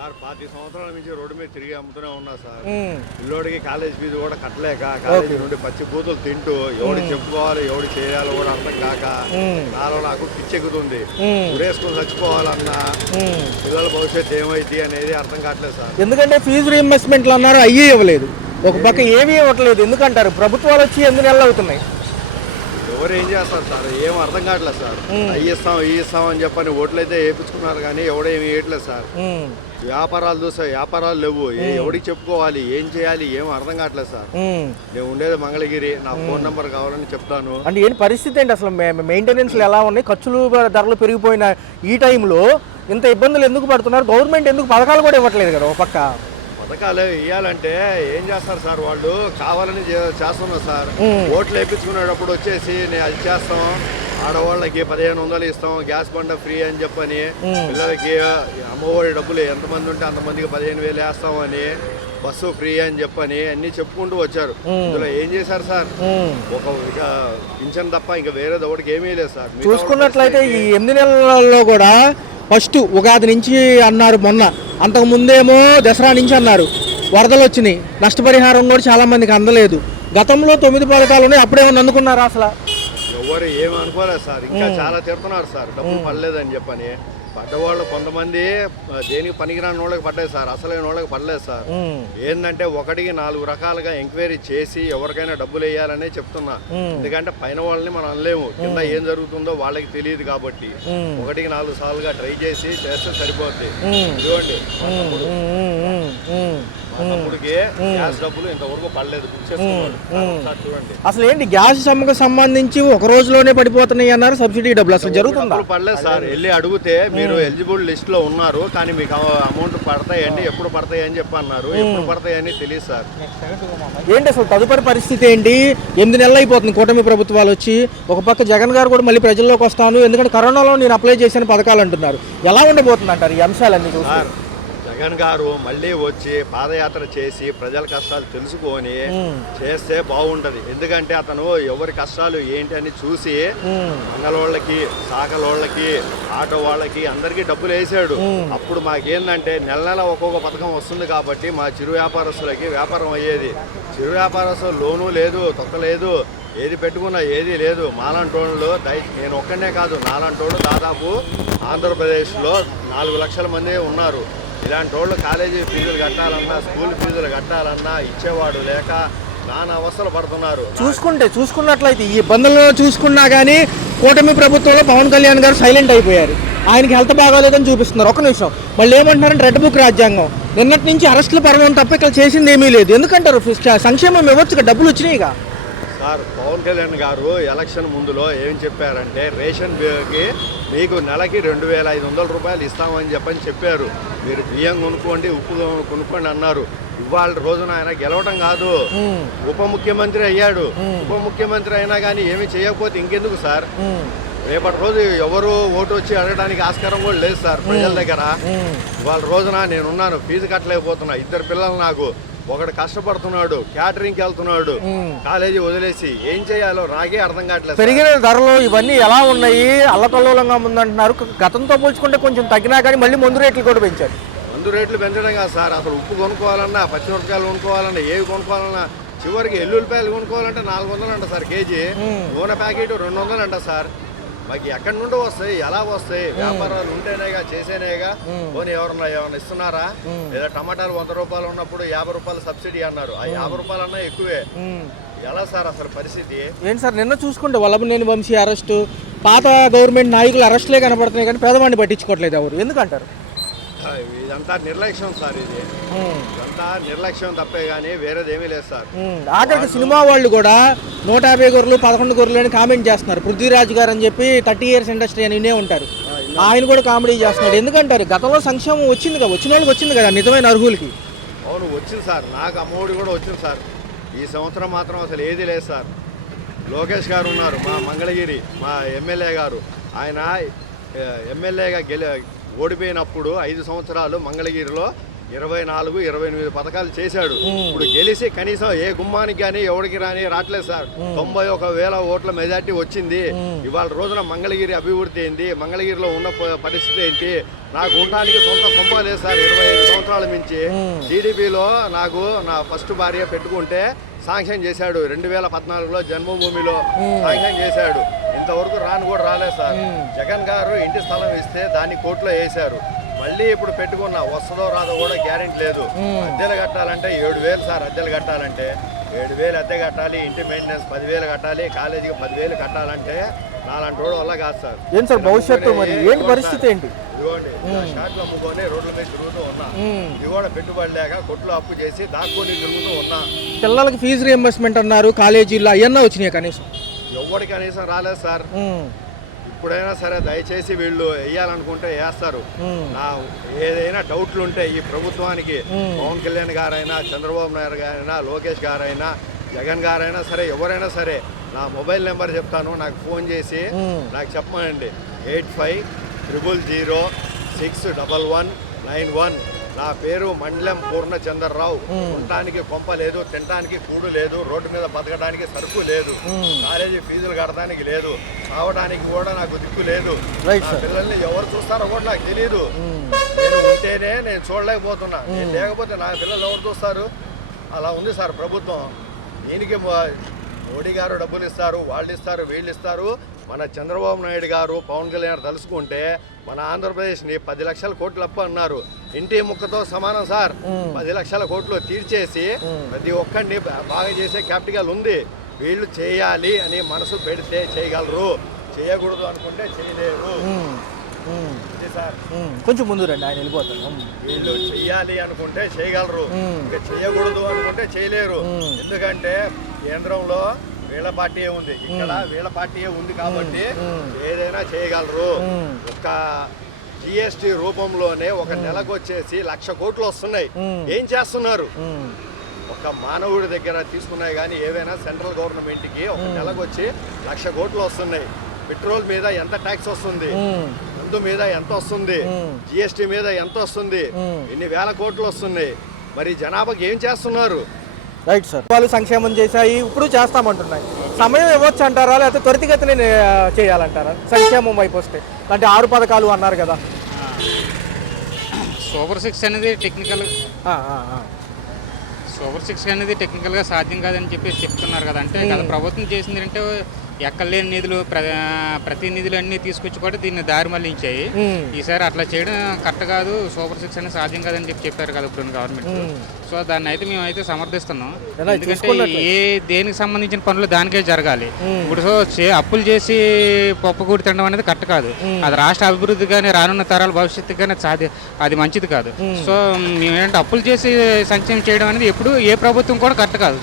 Sir 25 సంవత్సరాల నుంచి road మీద తిరిగి అమ్ముతూనే ఉన్నా సార్. పిల్లోడికి కాలేజ్ ఫీజు కూడా కట్టలేక కాలేజీ నుండి పచ్చి బూతులు తింటూ ఎవడు చెప్పుకోవాలి ఎవడు చేయాలో కూడా అర్థం కాక నాలో నాకు పిచ్చెక్కుతుంది. ఉరేసుకుని చచ్చిపోవాలన్నా పిల్లల భవిష్యత్తు ఏమైంది అనేది అర్థం కావట్లేదు సార్. ఎందుకంటే ఫీజు రీఇంబర్స్మెంట్లు అన్నారు, అయ్యే ఇవ్వలేదు. ఒక పక్క ఏమీ ఇవ్వట్లేదు. ఎందుకంటారు ప్రభుత్వాలు వచ్చి 8 నెలలు అవుతున్నాయి. ఎవరు ఏం చేస్తారు సార్, ఏం అర్థం కావట్లేదు సార్. అయ్యిస్తాం ఇస్తాం అని చెప్పని ఓట్లు అయితే వేయించుకున్నారు కానీ ఎవడేమి వేయట్లేదు సార్. వ్యాపారాలు చూస్తే వ్యాపారాలు లేవు. ఎవడికి చెప్పుకోవాలి, ఏం చేయాలి, ఏం అర్థం కావట్లేదు సార్. నేను ఉండేది మంగళగిరి, నా ఫోన్ నెంబర్ కావాలని చెప్తాను. అంటే ఏంటి పరిస్థితి ఏంటి అసలు? మెయింటెనెన్స్లు ఎలా ఉన్నాయి? ఖర్చులు ధరలు పెరిగిపోయిన ఈ టైంలో ఇంత ఇబ్బందులు ఎందుకు పడుతున్నారు? గవర్నమెంట్ ఎందుకు పథకాలు కూడా ఇవ్వట్లేదు కదా? ఒక పక్క పథకాలు ఇవ్వాలంటే ఏం చేస్తారు సార్, వాళ్ళు కావాలని చేస్తున్నారు సార్. ఓట్లు వేయించుకునేటప్పుడు వచ్చేసి నేను అది చేస్తాం, ఆడవాళ్ళకి 1500 ఇస్తాం, గ్యాస్ బండ ఫ్రీ అని చెప్పని, పిల్లలకి అమ్మఒడి డబ్బులు ఎంతమంది ఉంటే అంతమందికి 15,000 వేస్తామని, బస్సు ఫ్రీ అని చెప్పని అన్ని చెప్పుకుంటూ వచ్చారు. ఇందులో ఏం చేశారు సార్? ఒక పింఛన్ తప్ప ఇంకా వేరేది ఒకటికి ఏమీ లేదు సార్. చూసుకున్నట్లయితే ఈ 8 నెలల్లో కూడా ఫస్ట్ ఉగాది నుంచి అన్నారు, మొన్న అంతకు ముందేమో దసరా నుంచి అన్నారు, వరదలు వచ్చినాయి, నష్టపరిహారం కూడా చాలా మందికి అందలేదు. గతంలో 9 పథకాలు ఉన్నాయి, అప్పుడేమన్నా అందుకున్నారా అసలు? ఎవరు ఏమి అనుకోలేదు సార్. ఇంకా చాలా తిడుతున్నారు సార్, డబ్బులు పడలేదని చెప్పని. పడ్డవాళ్ళు కొంతమంది దేనికి పనికిరాని వాళ్ళకి పడ్డాయి సార్, అసలైన వాళ్ళకి పడలేదు సార్. ఏంటంటే ఒకటికి 4 రకాలుగా ఎంక్వైరీ చేసి ఎవరికైనా డబ్బులు వేయాలనే చెప్తున్నా. ఎందుకంటే పైన వాళ్ళని మనం అనలేము, కింద ఏం జరుగుతుందో వాళ్ళకి తెలియదు కాబట్టి 1కి 4 సార్లుగా ట్రై చేసి చేస్తే సరిపోద్ది. ఇదిగోండి తమ్ముడికి గ్యాస్ డబ్బులు ఇంతవరకు పడలేదు, చూడండి. అసలు ఏంటి గ్యాస్ సమ్మకు సంబంధించి ఒక రోజులోనే పడిపోతున్నాయి అన్నారు, సబ్సిడీ డబ్బులు అసలు జరుగుతుందా? పడలేదు సార్. వెళ్ళి అడిగితే మీరు ఎలిజిబుల్ లిస్ట్ లో ఉన్నారు కానీ మీకు అమౌంట్ పడతాయండి, ఎప్పుడు పడతాయి అని చెప్పి అన్నారు. ఎప్పుడు పడతాయని తెలియదు సార్. ఏంటి అసలు తదుపరి పరిస్థితి ఏంటి? 8 నెలలు అయిపోతుంది కూటమి ప్రభుత్వాలు వచ్చి. ఒక పక్క జగన్ గారు కూడా మళ్ళీ ప్రజల్లోకి వస్తాను, ఎందుకంటే కరోనాలో నేను అప్లై చేసిన పథకాలు అంటున్నారు. ఎలా ఉండబోతుంది అంటారు ఈ అంశాలన్నీ చూస్తారు? జగన్ గారు మళ్ళీ వచ్చి పాదయాత్ర చేసి ప్రజల కష్టాలు తెలుసుకొని చేస్తే బాగుంటది. ఎందుకంటే అతను ఎవరి కష్టాలు ఏంటి అని చూసి మంగళోళ్ళకి, సాకలోళ్ళకి, ఆటో వాళ్ళకి అందరికీ డబ్బులు వేసాడు. అప్పుడు మాకేందంటే నెల నెల ఒక్కొక్క పథకం వస్తుంది కాబట్టి మా చిరు వ్యాపారస్తులకి వ్యాపారం అయ్యేది. చిరు వ్యాపారస్తులు లోను లేదు, తొక్కలేదు, ఏది పెట్టుకున్నా ఏది లేదు. మాలంటోళ్ళు నేను ఒక్కనే కాదు, నాలంటోళ్ళు దాదాపు ఆంధ్రప్రదేశ్లో 4 లక్షల మంది ఉన్నారు. ఇలాంటి వాళ్ళు కాలేజీ ఫీజులు కట్టాలన్నా, స్కూల్ ఫీజులు కట్టాలన్నా ఇచ్చేవాడు లేక నానా అవస్థలు పడుతున్నారు. చూసుకున్నట్లయితే ఈ ఇబ్బందులను చూసుకున్నా కానీ కూటమి ప్రభుత్వంలో పవన్ కళ్యాణ్ గారు సైలెంట్ అయిపోయారు. ఆయనకి హెల్త్ బాగోలేదని చూపిస్తున్నారు. ఒక నిమిషం, మళ్ళీ ఏమంటున్నారంటే రెడ్ బుక్ రాజ్యాంగం. నిన్నటి నుంచి అరెస్టుల పర్వం తప్ప ఇక్కడ చేసింది ఏమీ లేదు. ఎందుకంటారు? సంక్షేమం ఇవ్వచ్చు, డబ్బులు వచ్చినాయిగా సార్. పవన్ కళ్యాణ్ గారు ఎలక్షన్ ముందులో ఏం చెప్పారంటే రేషన్ బియ్యంకి మీకు నెలకి 2,500 రూపాయలు ఇస్తామని చెప్పారు. మీరు బియ్యం కొనుక్కోండి, ఉప్పు కొనుక్కోండి అన్నారు. ఇవాళ రోజున ఆయన గెలవటం కాదు, ఉప ముఖ్యమంత్రి అయ్యాడు. ఉప ముఖ్యమంత్రి అయినా కానీ ఏమి చేయకపోతే ఇంకెందుకు సార్? రేపటి రోజు ఎవరు ఓటు వచ్చి అడగడానికి ఆస్కారం కూడా లేదు సార్ ప్రజల దగ్గర. ఇవాళ రోజున నేనున్నాను, ఫీజు కట్టలేకపోతున్నా, 2 పిల్లలు నాకు. ఒకడు కష్టపడుతున్నాడు, క్యాటరింగ్కి వెళ్తున్నాడు, కాలేజీ వదిలేసి. ఏం చేయాలో నాకే అర్థం కావట్లేదు. పెరిగిన ధరలు ఇవన్నీ ఎలా ఉన్నాయి? అల్లకల్లోలంగా ఉందంటున్నారు. గతంతో పోల్చుకుంటే కొంచెం తగ్గినా కానీ మళ్ళీ మందు రేట్లు కూడా పెంచారు. మందు రేట్లు పెంచడం కాదు సార్, అసలు ఉప్పు కొనుక్కోవాలన్నా, పచ్చిమిరపకాయలు కొనుక్కోవాలన్నా, ఏవి కొనుక్కోవాలన్నా, చివరికి ఎల్లుల్లిపాయలు కొనుక్కోవాలంటే 400 అంట సార్ కేజీ. నూనె ప్యాకెట్ 200 అంట సార్. మాకు ఎక్కడి నుండి వస్తాయి, ఎలా వస్తాయి? వ్యాపారాలు ఉంటేనేగా, చేసేనేగా. పోనీ ఏమన్నా ఇస్తున్నారా? లేదా టమాటాలు 100 రూపాయలు ఉన్నప్పుడు 50 రూపాయలు సబ్సిడీ అన్నారు. ఆ 50 రూపాయలు అన్నా ఎక్కువే. ఎలా సార్ అసలు పరిస్థితి? ఏంటి సార్, నిన్న చూసుకుంటే వల్లభనేని వంశీ అరెస్టు, పాత గవర్నమెంట్ నాయకులు అరెస్టులే కనపడుతున్నాయి కానీ పేదవాడిని పట్టించుకోవట్లేదు ఎవరు. ఎందుకంటారు? ఇదంతా నిర్లక్ష్యం సార్. ఇదంతా నిర్లక్ష్యం తప్పే కానీ వేరేది ఏమీ లేదు సార్. ఆఖరికి సినిమా వాళ్ళు కూడా 150 గొర్రెలు 11 గొర్రెలు అని కామెంట్ చేస్తున్నారు. పృథ్వీరాజ్ గారు అని చెప్పి 30 ఇయర్స్ ఇండస్ట్రీ అని వినే ఉంటారు. ఆయన కూడా కామెడీ చేస్తున్నాడు. ఎందుకంటారు? గతంలో సంక్షేమం వచ్చింది కదా, వచ్చిన వాళ్ళకి వచ్చింది కదా నిజమైన అర్హులకి. అవును వచ్చింది సార్, నాకు అమ్మఒడి కూడా వచ్చింది సార్. ఈ సంవత్సరం మాత్రం అసలు ఏది లేదు సార్. లోకేష్ గారు ఉన్నారు, మా మంగళగిరి మా ఎమ్మెల్యే గారు. ఆయన ఎమ్మెల్యేగా ఓడిపోయినప్పుడు 5 సంవత్సరాలు మంగళగిరిలో 24-28 పథకాలు చేశాడు. ఇప్పుడు గెలిచి కనీసం ఏ గుమ్మానికి కానీ ఎవరికి రావట్లేదు సార్. 91,000 ఓట్ల మెజార్టీ వచ్చింది. ఇవాళ రోజున మంగళగిరి అభివృద్ధి ఏంటి, మంగళగిరిలో ఉన్న పరిస్థితి ఏంటి? నాకు ఉండడానికి సొంత కొంప లేదు సార్. 25 సంవత్సరాల నుంచి టీడీపీలో నాకు నా ఫస్ట్ భార్య పెట్టుకుంటే శాంక్షన్ చేశాడు 2014లో జన్మభూమిలో శాంక్షన్ చేశాడు. ఇంతవరకు రాను కూడా రాలేదు సార్. జగన్ గారు ఇంటి స్థలం ఇస్తే దాన్ని కోర్టులో వేశారు. మళ్ళీ ఇప్పుడు పెట్టుకున్నా వస్తుందో రాదో కూడా గ్యారెంటీ లేదు. అద్దెలు కట్టాలంటే 7,000 సార్. అద్దెలు కట్టాలంటే 7,000 అద్దె కట్టాలి, ఇంటి మెయింటెనెన్స్ 10,000 కట్టాలి, కాలేజీకి 10,000 కట్టాలంటే నాలాంటి రోడ్డు వల్ల కాదు సార్. ఏం సార్ భవిష్యత్తు మరి ఏంటి పరిస్థితి ఏంటి? ఇదిగోండి షాట్లు అమ్ముకొని రోడ్ల మీద తిరుగుతూ ఉన్నా. ఇది కూడా పెట్టుబడి లేక కొట్లు అప్పు చేసి దాక్కొని తిరుగుతూ ఉన్నా. పిల్లలకి ఫీజు రియంబర్స్మెంట్ అన్నారు కాలేజీలో, అవన్నీ వచ్చినాయి కనీసం? ఎవరికి కనీసం రాలేదు సార్. ఇప్పుడైనా సరే దయచేసి వీళ్ళు వేయాలనుకుంటే వేస్తారు. నా ఏదైనా డౌట్లు ఉంటే ఈ ప్రభుత్వానికి పవన్ కళ్యాణ్ గారైనా, చంద్రబాబు నాయుడు గారైనా, లోకేష్ గారైనా, జగన్ గారైనా సరే, ఎవరైనా సరే నా మొబైల్ నెంబర్ చెప్తాను, నాకు ఫోన్ చేసి నాకు చెప్పమండి. 8500061191. నా పేరు మండలం పూర్ణచంద్రరావు. ఉండటానికి కొంప లేదు, తినడానికి కూడు లేదు, రోడ్డు మీద బతకడానికి సరుకు లేదు, కాలేజీ ఫీజులు కట్టడానికి లేదు, రావడానికి కూడా నాకు దిక్కు లేదు. నా పిల్లల్ని ఎవరు చూస్తారో కూడా నాకు తెలియదు. నేను ఉంటేనే నేను చూడలేకపోతున్నా, నేను లేకపోతే నా పిల్లలు ఎవరు చూస్తారు? అలా ఉంది సార్ ప్రభుత్వం. దీనికి మోడీ గారు డబ్బులు ఇస్తారు, వాళ్ళు ఇస్తారు, వీళ్ళు ఇస్తారు. మన చంద్రబాబు నాయుడు గారు, పవన్ కళ్యాణ్ తలుసుకుంటే మన ఆంధ్రప్రదేశ్ని 10 లక్షల కోట్లు అప్పు అన్నారు. ఇంటి ముక్కతో సమానం సార్. 10 లక్షల కోట్లు తీర్చేసి ప్రతి ఒక్కరిని బాగా చేసే క్యాపిటల్ ఉంది. వీళ్ళు చేయాలి అని మనసు పెడితే చేయగలరు, చేయకూడదు అనుకుంటే చేయలేరు. సార్ కొంచెం ముందు రండి, ఆయన వెళ్ళిపోతారు. వీళ్ళు చెయ్యాలి అనుకుంటే చేయగలరు, ఇంకా చేయకూడదు అనుకుంటే చేయలేరు. ఎందుకంటే కేంద్రంలో వీళ్ళ పార్టీయే ఉంది, ఇక్కడ వీళ్ళ పార్టీయే ఉంది కాబట్టి ఏదైనా చేయగలరు. ఒక జిఎస్టి రూపంలోనే ఒక నెలకు వచ్చేసి 1,00,000 కోట్లు వస్తున్నాయి. ఏం చేస్తున్నారు? ఒక మానవుడి దగ్గర తీసుకున్నాయి కానీ ఏవైనా సెంట్రల్ గవర్నమెంట్కి ఒక నెలకు వచ్చి 1,00,000 కోట్లు వస్తున్నాయి. పెట్రోల్ మీద ఎంత ట్యాక్స్ వస్తుంది, మందు మీద ఎంత వస్తుంది, జిఎస్టి మీద ఎంత వస్తుంది, ఎన్ని వేల కోట్లు వస్తున్నాయి. మరి జనాభాకి ఏం చేస్తున్నారు? Right sir. వాళ్ళు సంక్షేమం చేశాయి, ఇప్పుడు చేస్తామంటున్నాయి. సమయం ఇవ్వచ్చు అంటారా, లేకపోతే త్వరితగతిని చేయాలంటారా సంక్షేమం వైపు వస్తే? అంటే 6 పథకాలు అన్నారు కదా. సూపర్ 6 అనేది టెక్నికల్గా సాధ్యం కాదని చెప్పి చెప్తున్నారు కదా. అంటే గత ప్రభుత్వం చేసింది అంటే ఎక్కలేని నిధులు, ప్రతి నిధులు అన్నీ తీసుకొచ్చి కూడా దీన్ని దారి మళ్లించాయి. ఈసారి అట్లా చేయడం కరెక్ట్ కాదు, సూపర్ 6 అనేది సాధ్యం కాదని చెప్పి చెప్పారు కదా ఇప్పుడు గవర్నమెంట్. సో దాన్ని అయితే మేమైతే సమర్థిస్తున్నాం. ఎందుకంటే దేనికి సంబంధించిన పనులు దానికే జరగాలి. ఇప్పుడు సో అప్పులు చేసి పప్పుకూడి తినడం అనేది కరెక్ట్ కాదు. అది రాష్ట్ర అభివృద్ధి కానీ రానున్న తరాల భవిష్యత్తు కానీ అది మంచిది కాదు. సో మేమేంటంటే అప్పులు చేసి సంక్షేమం చేయడం అనేది ఎప్పుడు ఏ ప్రభుత్వం కూడా కరెక్ట్ కాదు.